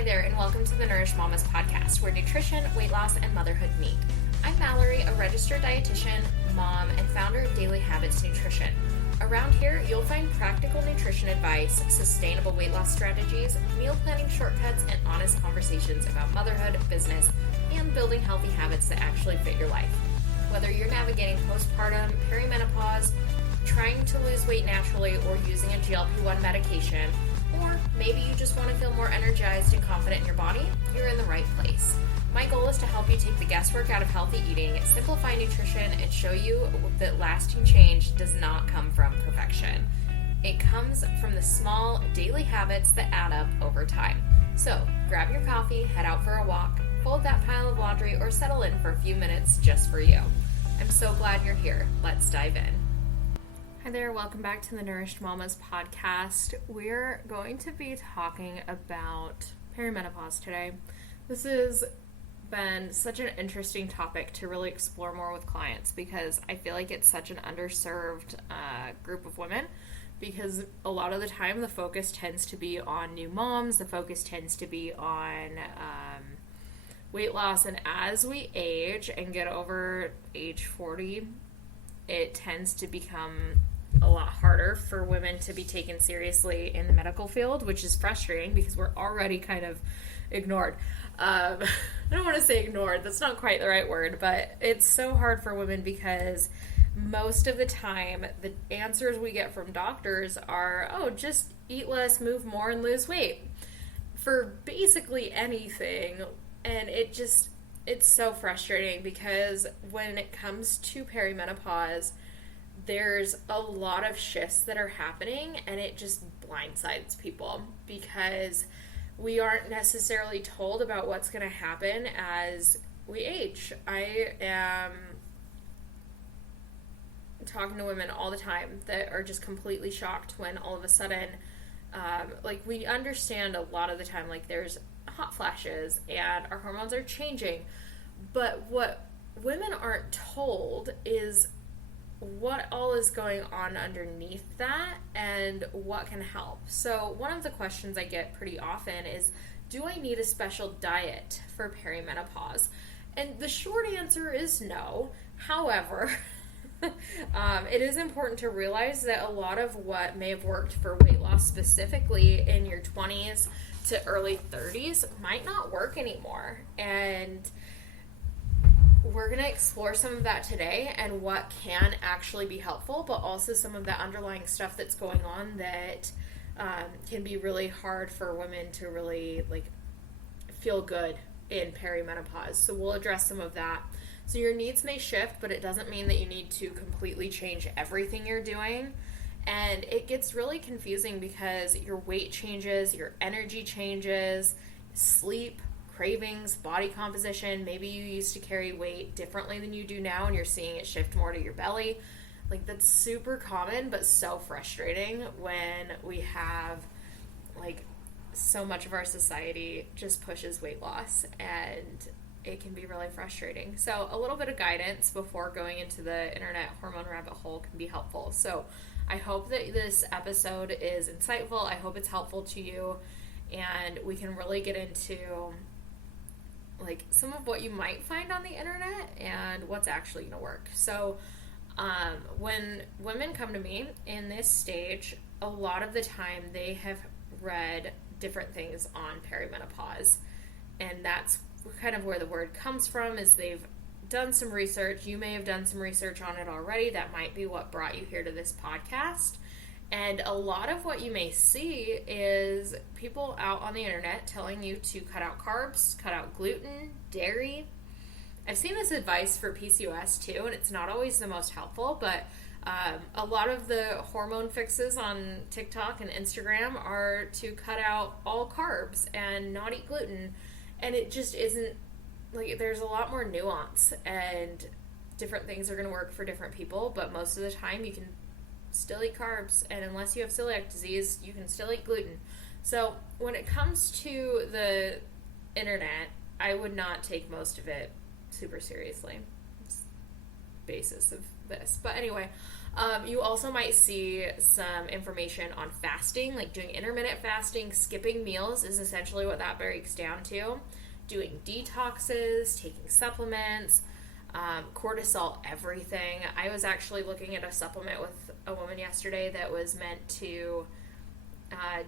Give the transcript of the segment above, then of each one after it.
Hi there, and welcome to the Nourished Mamas podcast, where nutrition, weight loss, and motherhood meet. I'm Mallory, a registered dietitian, mom, and founder of Daily Habits Nutrition. Around here, you'll find practical nutrition advice, sustainable weight loss strategies, meal planning shortcuts, and honest conversations about motherhood, business, and building healthy habits that actually fit your life. Whether you're navigating postpartum, perimenopause, trying to lose weight naturally, or using a GLP-1 medication, or maybe you just want to feel more energized and confident in your body, you're in the right place. My goal is to help you take the guesswork out of healthy eating, simplify nutrition, and show you that lasting change does not come from perfection. It comes from the small daily habits that add up over time. So grab your coffee, head out for a walk, fold that pile of laundry, or settle in for a few minutes just for you. I'm so glad you're here. Let's dive in. Hi there, welcome back to the Nourished Mamas podcast. We're going to be talking about perimenopause today. This has been such an interesting topic to really explore more with clients because I feel like it's such an underserved group of women, because a lot of the time the focus tends to be on new moms, the focus tends to be on weight loss, and as we age and get over age 40, it tends to become a lot harder for women to be taken seriously in the medical field, which is frustrating because we're already kind of ignored. I don't want to say ignored, that's not quite the right word, but it's so hard for women because most of the time the answers we get from doctors are, oh, just eat less, move more, and lose weight for basically anything. And it's so frustrating because when it comes to perimenopause, there's a lot of shifts that are happening, and it just blindsides people because we aren't necessarily told about what's going to happen as we age. I am talking to women all the time that are just completely shocked when all of a sudden, we understand a lot of the time, there's hot flashes and our hormones are changing, but what women aren't told is what all is going on underneath that and what can help. So one of the questions I get pretty often is, do I need a special diet for perimenopause? And the short answer is no. However, it is important to realize that a lot of what may have worked for weight loss specifically in your 20s to early 30s might not work anymore. And we're going to explore some of that today and what can actually be helpful, but also some of that underlying stuff that's going on that can be really hard for women to really feel good in perimenopause. So we'll address some of that. So your needs may shift, but it doesn't mean that you need to completely change everything you're doing. And it gets really confusing because your weight changes, your energy changes, sleep, cravings, body composition. Maybe you used to carry weight differently than you do now and you're seeing it shift more to your belly. That's super common, but so frustrating when we have so much of our society just pushes weight loss, and it can be really frustrating. So a little bit of guidance before going into the internet hormone rabbit hole can be helpful. So I hope that this episode is insightful. I hope it's helpful to you, and we can really get into some of what you might find on the internet and what's actually going to work. So when women come to me in this stage, a lot of the time they have read different things on perimenopause, and that's kind of where the word comes from, is they've done some research. You may have done some research on it already. That might be what brought you here to this podcast. And a lot of what you may see is people out on the internet telling you to cut out carbs, cut out gluten, dairy. I've seen this advice for PCOS too, and it's not always the most helpful, but a lot of the hormone fixes on TikTok and Instagram are to cut out all carbs and not eat gluten. And it just isn't, there's a lot more nuance, and different things are going to work for different people, but most of the time you can still eat carbs, and unless you have celiac disease, you can still eat gluten. So when it comes to the internet, I would not take most of it super seriously. It's the basis of this. But anyway, You also might see some information on fasting, like doing intermittent fasting. Skipping meals is essentially what that breaks down to. Doing detoxes, taking supplements, cortisol, everything. I was actually looking at a supplement with a woman yesterday that was meant to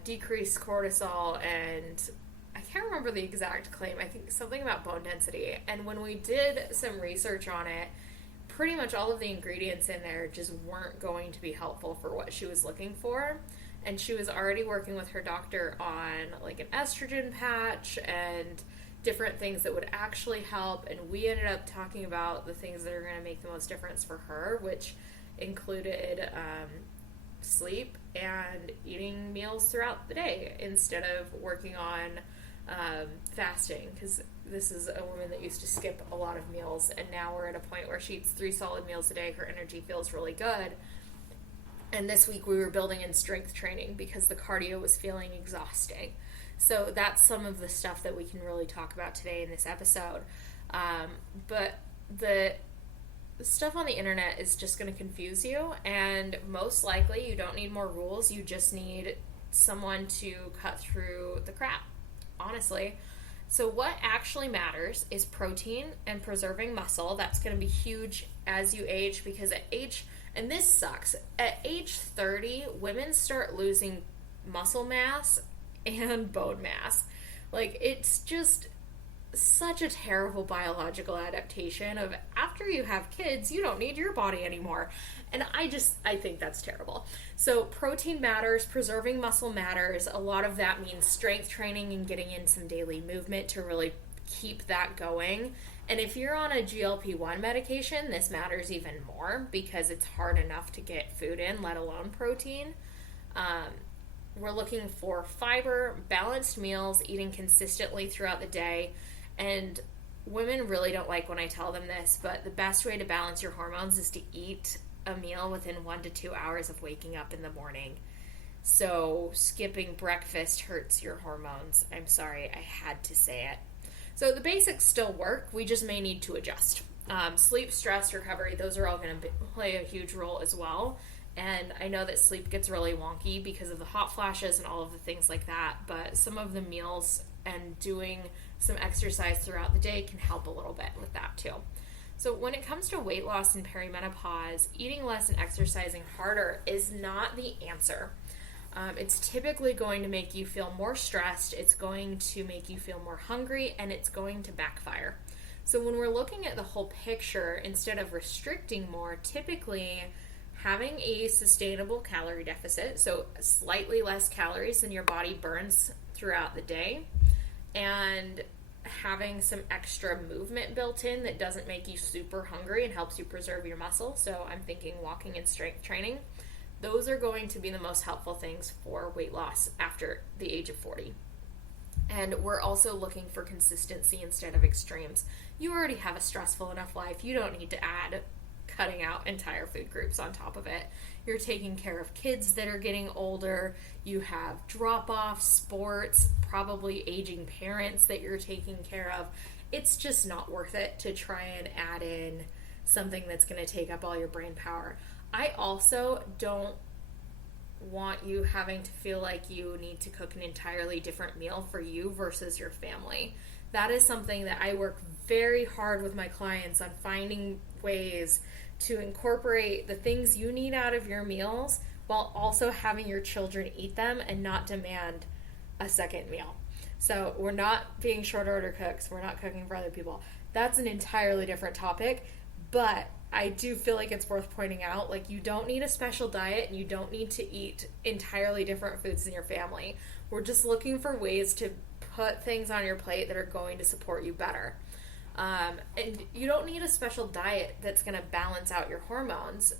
decrease cortisol, and I can't remember the exact claim. I think something about bone density. And when we did some research on it, pretty much all of the ingredients in there just weren't going to be helpful for what she was looking for. And she was already working with her doctor on like an estrogen patch and different things that would actually help. And we ended up talking about the things that are going to make the most difference for her, which included sleep and eating meals throughout the day instead of working on fasting, because this is a woman that used to skip a lot of meals, and now we're at a point where she eats 3 solid meals a day. Her energy feels really good. And this week we were building in strength training because the cardio was feeling exhausting. So that's some of the stuff that we can really talk about today in this episode. But the stuff on the internet is just going to confuse you, and most likely you don't need more rules. You just need someone to cut through the crap, honestly. So what actually matters is protein and preserving muscle. That's going to be huge as you age, because at age, and this sucks, at age 30, women start losing muscle mass and bone mass. Like, it's just such a terrible biological adaptation of after you have kids, you don't need your body anymore. And I think that's terrible. So protein matters, preserving muscle matters. A lot of that means strength training and getting in some daily movement to really keep that going. And if you're on a GLP-1 medication, this matters even more because it's hard enough to get food in, let alone protein. We're looking for fiber, balanced meals, eating consistently throughout the day. And women really don't like when I tell them this, but the best way to balance your hormones is to eat a meal within 1 to 2 hours of waking up in the morning. So skipping breakfast hurts your hormones. I'm sorry, I had to say it. So the basics still work. We just may need to adjust. Sleep, stress, recovery, those are all going to play a huge role as well. And I know that sleep gets really wonky because of the hot flashes and all of the things like that, but some of the meals and doing some exercise throughout the day can help a little bit with that too. So when it comes to weight loss and perimenopause, eating less and exercising harder is not the answer. It's typically going to make you feel more stressed, it's going to make you feel more hungry, and it's going to backfire. So when we're looking at the whole picture, instead of restricting more, typically having a sustainable calorie deficit, so slightly less calories than your body burns throughout the day, and having some extra movement built in that doesn't make you super hungry and helps you preserve your muscle. So I'm thinking walking and strength training. Those are going to be the most helpful things for weight loss after the age of 40. And we're also looking for consistency instead of extremes. You already have a stressful enough life. You don't need to add cutting out entire food groups on top of it. You're taking care of kids that are getting older. You have drop-offs, sports, probably aging parents that you're taking care of. It's just not worth it to try and add in something that's going to take up all your brain power. I also don't want you having to feel like you need to cook an entirely different meal for you versus your family. That is something that I work very hard with my clients on, finding ways to incorporate the things you need out of your meals while also having your children eat them and not demand a second meal. So we're not being short order cooks. We're not cooking for other people. That's an entirely different topic, but I do feel like it's worth pointing out, like, you don't need a special diet and you don't need to eat entirely different foods than your family. We're just looking for ways to put things on your plate that are going to support you better. And you don't need a special diet that's going to balance out your hormones.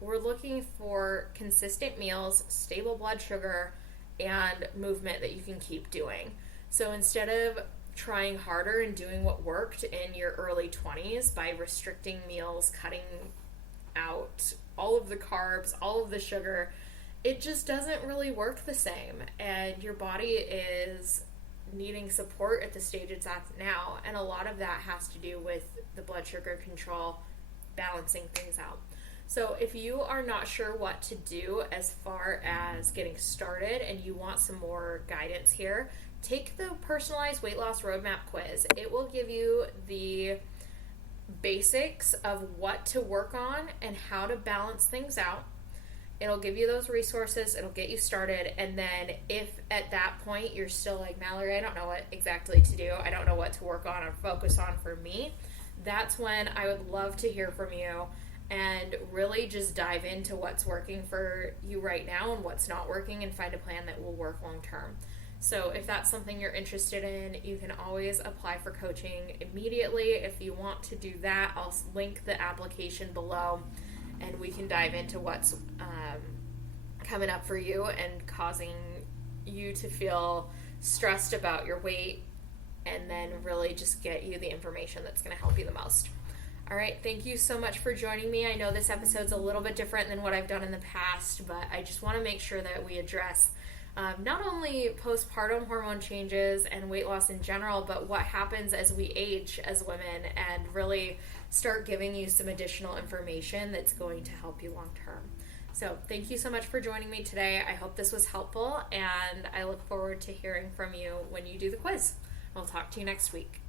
We're looking for consistent meals, stable blood sugar, and movement that you can keep doing. So instead of trying harder and doing what worked in your early 20s by restricting meals, cutting out all of the carbs, all of the sugar, it just doesn't really work the same. And your body is needing support at the stage it's at now, and a lot of that has to do with the blood sugar control, balancing things out. So if you are not sure what to do as far as getting started and you want some more guidance here, take the personalized weight loss roadmap quiz. It will give you the basics of what to work on and how to balance things out. It'll give you those resources, it'll get you started, and then if at that point you're still like, Mallory, I don't know what exactly to do, I don't know what to work on or focus on for me, that's when I would love to hear from you and really just dive into what's working for you right now and what's not working and find a plan that will work long term. So if that's something you're interested in, you can always apply for coaching immediately. If you want to do that, I'll link the application below and we can dive into what's coming up for you and causing you to feel stressed about your weight, and then really just get you the information that's going to help you the most. All right, thank you so much for joining me. I know this episode's a little bit different than what I've done in the past, but I just want to make sure that we address not only postpartum hormone changes and weight loss in general, but what happens as we age as women, and really start giving you some additional information that's going to help you long term. So thank you so much for joining me today. I hope this was helpful, and I look forward to hearing from you when you do the quiz. I'll talk to you next week.